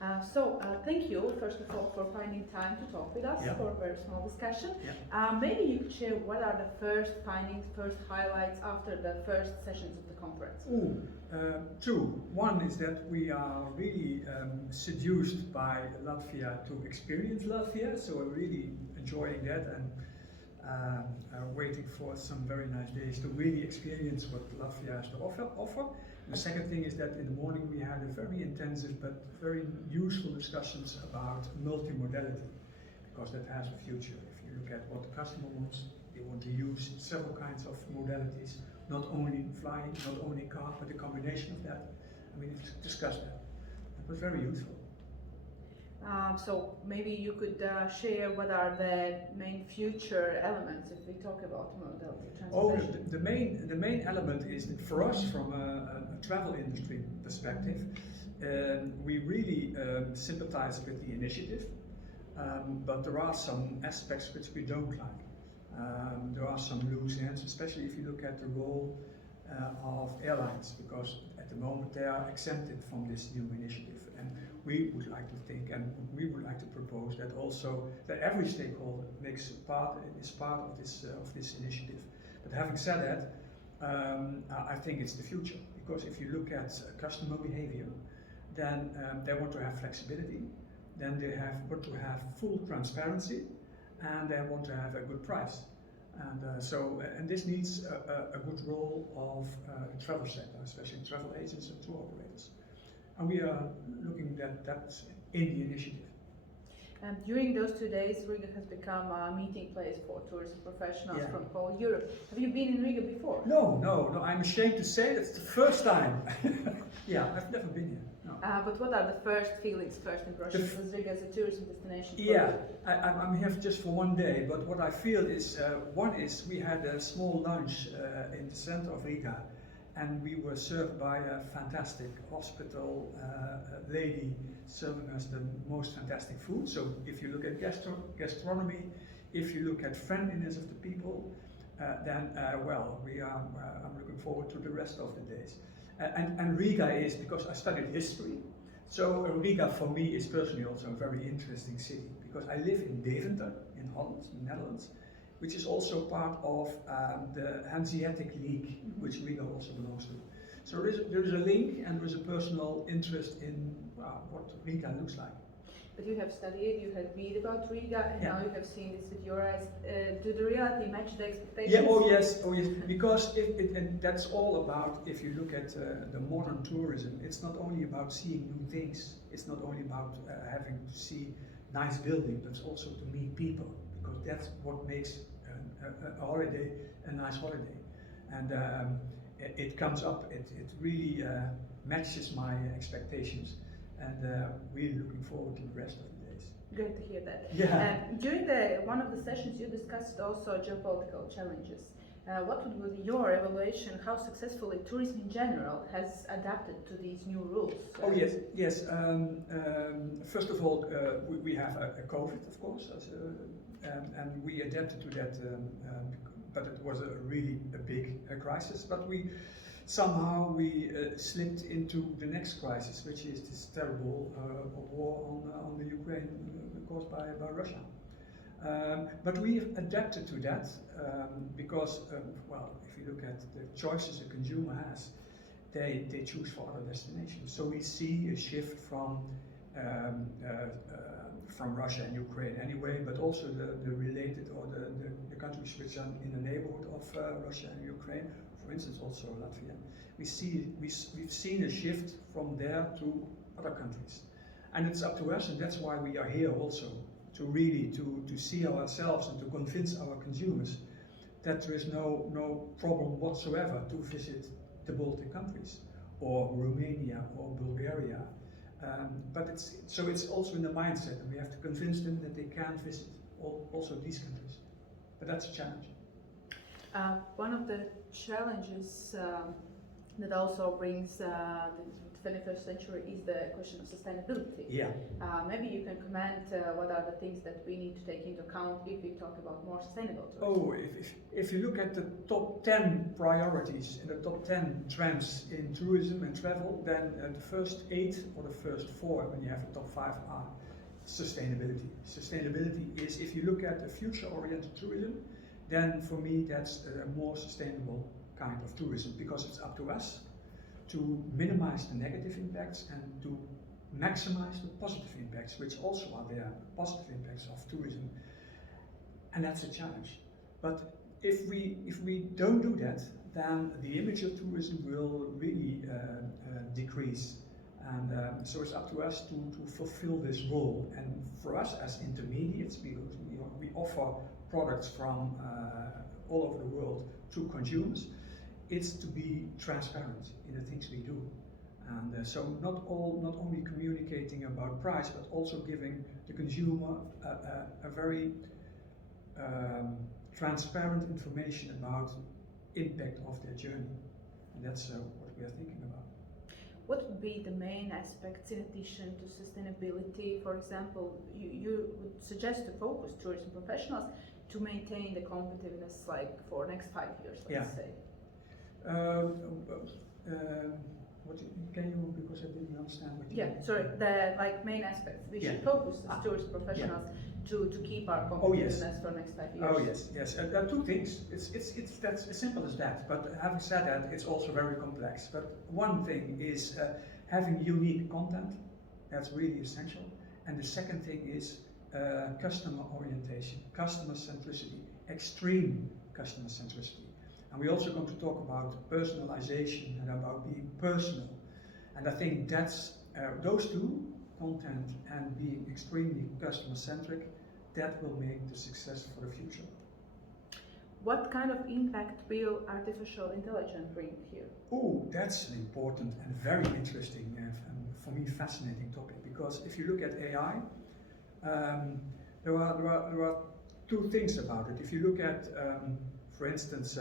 Thank you, first of all, for finding time to talk with us for a very small discussion. Yeah. Maybe you could share what are the first findings, first highlights after the first sessions of the conference? Two. One is that we are really seduced by Latvia to experience Latvia, so we're really enjoying that and waiting for some very nice days to really experience what Latvia has to offer. The second thing is that in the morning we had a very intensive but very useful discussions about multimodality, because that has a future. If you look at what the customer wants, they want to use several kinds of modalities, not only flying, not only car, but a combination of that. I mean, we've discussed that. It was very useful. So maybe you could share what are the main future elements if we talk about modality transportation. The main element is that for us, from a travel industry perspective, we really sympathize with the initiative, but there are some aspects which we don't like. There are some loose ends, especially if you look at the role of airlines, because at the moment they are exempted from this new initiative. And we would like to think, and we would like to propose that also that every stakeholder is part of this initiative. But having said that, I think it's the future, because if you look at customer behavior, then they want to have flexibility, then they want to have full transparency, and they want to have a good price. And this needs a good role of the travel sector, especially travel agents and tour operators. And we are looking at that in the initiative. And during those 2 days, Riga has become a meeting place for tourism professionals from whole Europe. Have you been in Riga before? No. I'm ashamed to say that's the first time. Yeah, I've never been here. No. But what are the first feelings, first impressions of Riga as a tourism destination? Yeah, I'm here just for 1 day, but what I feel is, one is we had a small lunch in the center of Riga, and we were served by a fantastic hospital lady serving us the most fantastic food. So if you look at gastronomy, if you look at friendliness of the people, then I'm looking forward to the rest of the days. And Riga is, because I studied history, so Riga for me is personally also a very interesting city, because I live in Deventer, in Holland, in the Netherlands, which is also part of the Hanseatic League, which Riga also belongs to. So there is a link, and there is a personal interest in what Riga looks like. But you have studied, you have read about Riga, and now you have seen this with your eyes. Do the reality match the expectations? Yeah, oh yes, because and that's all about, if you look at the modern tourism, it's not only about seeing new things, it's not only about having to see nice buildings, but it's also to meet people, because that's what makes a holiday a nice holiday. And it comes up, it really matches my expectations. And really looking forward to the rest of the days. Great to hear that. Yeah. During one of the sessions, you discussed also geopolitical challenges. What would be your evaluation? How successfully tourism in general has adapted to these new rules? Yes. First of all, we have a COVID, of course, and we adapted to that. But it was a really big crisis. But we somehow slipped into the next crisis, which is this terrible war on the Ukraine caused by Russia. But we've adapted to that because, if you look at the choices a consumer has, they choose for other destinations. So we see a shift from Russia and Ukraine anyway, but also the related or the countries which are in the neighborhood of Russia and Ukraine. For instance, also Latvia. We've seen a shift from there to other countries, and it's up to us, and that's why we are here also, to really to see ourselves and to convince our consumers that there is no problem whatsoever to visit the Baltic countries or Romania or Bulgaria. But it's also in the mindset, and we have to convince them that they can visit also these countries. But that's a challenge. One of the challenges that also brings the 21st century is the question of sustainability. Yeah. Maybe you can comment what are the things that we need to take into account if we talk about more sustainable tourism. Oh, if you look at the top 10 priorities and the top 10 trends in tourism and travel, then the first 8 or the first 4, when you have the top 5, are sustainability. Sustainability is, if you look at the future-oriented tourism, then for me that's a more sustainable kind of tourism, because it's up to us to minimize the negative impacts and to maximize the positive impacts, which also are there, positive impacts of tourism. And that's a challenge. But if we don't do that, then the image of tourism will really decrease. And so it's up to us to fulfill this role. And for us as intermediates, because we offer products from all over the world to consumers, it's to be transparent in the things we do. And so not only communicating about price, but also giving the consumer a very transparent information about impact of their journey. And that's what we are thinking about. What would be the main aspects in addition to sustainability? For example, you would suggest to focus tourism professionals to maintain the competitiveness, like for next 5 years, let's say. Can you, because I didn't understand what you mean. Sorry, the main aspects we should focus as tourist professionals to keep our competitiveness for next 5 years. Oh yes. There are two things. It's that's as simple as that. But having said that, it's also very complex. But one thing is having unique content. That's really essential. And the second thing is customer orientation, customer centricity, extreme customer centricity. And we're also going to talk about personalization and about being personal. And I think that's those two, content and being extremely customer-centric, that will make the success for the future. What kind of impact will artificial intelligence bring here? Oh, that's an important and very interesting and for me fascinating topic, because if you look at AI, there are two things about it. If you look at for instance,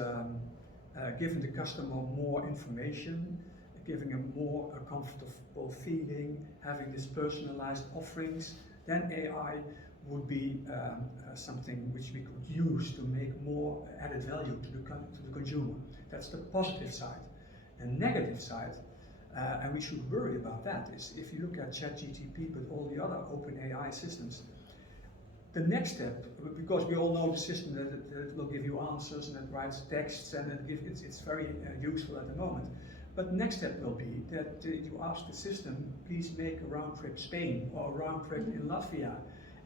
giving the customer more information, giving a more comfortable feeling, having this personalized offerings, then AI would be something which we could use to make more added value to the consumer. That's the positive side. The negative side, and we should worry about that, is if you look at ChatGPT, but all the other open AI systems, the next step, because we all know the system that it will give you answers and it writes texts and it's very useful at the moment. But the next step will be that you ask the system, please make a round trip Spain or a round trip in Latvia.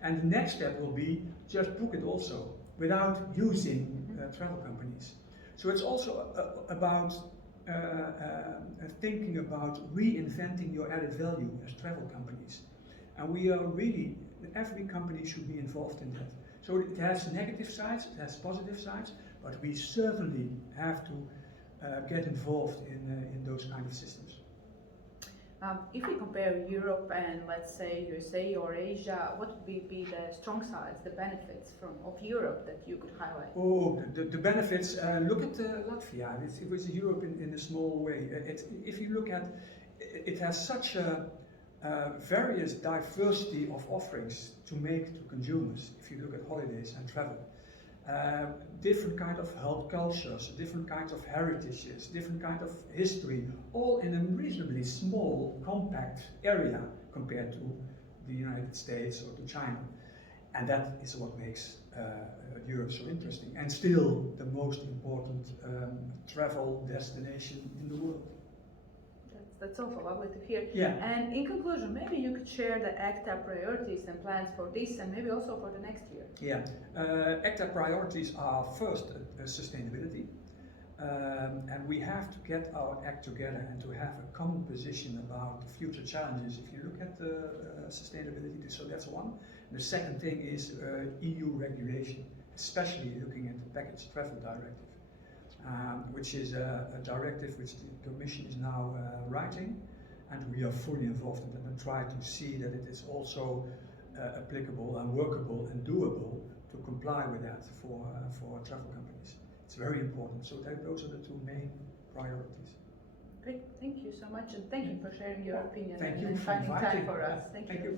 And the next step will be just book it also without using travel companies. So it's also about thinking about reinventing your added value as travel companies. And we are really, every company should be involved in that. So it has negative sides, it has positive sides, but we certainly have to get involved in those kind of systems. If we compare Europe and let's say USA or Asia, what would be the strong sides, the benefits of Europe that you could highlight? Oh, the benefits, look at Latvia. It was Europe in a small way. If you look at, it has such a various diversity of offerings to make to consumers. If you look at holidays and travel, different kind of cultures, different kinds of heritages, different kind of history, all in a reasonably small, compact area compared to the United States or to China. And that is what makes Europe so interesting, and still the most important travel destination in the world. That's also lovely to hear. Yeah. And in conclusion, maybe you could share the ECTAA priorities and plans for this and maybe also for the next year. Yeah, ECTAA priorities are first sustainability, and we have to get our act together and to have a common position about the future challenges. If you look at sustainability, so that's one. And the second thing is EU regulation, especially looking at the package travel directive. Which is a directive which the Commission is now writing, and we are fully involved in it and try to see that it is also applicable and workable and doable to comply with that for travel companies. It's very important. So those are the two main priorities. Great, thank you so much, and thank you for sharing your opinion Thank you and for finding time inviting. for us. Thank you. Thank you.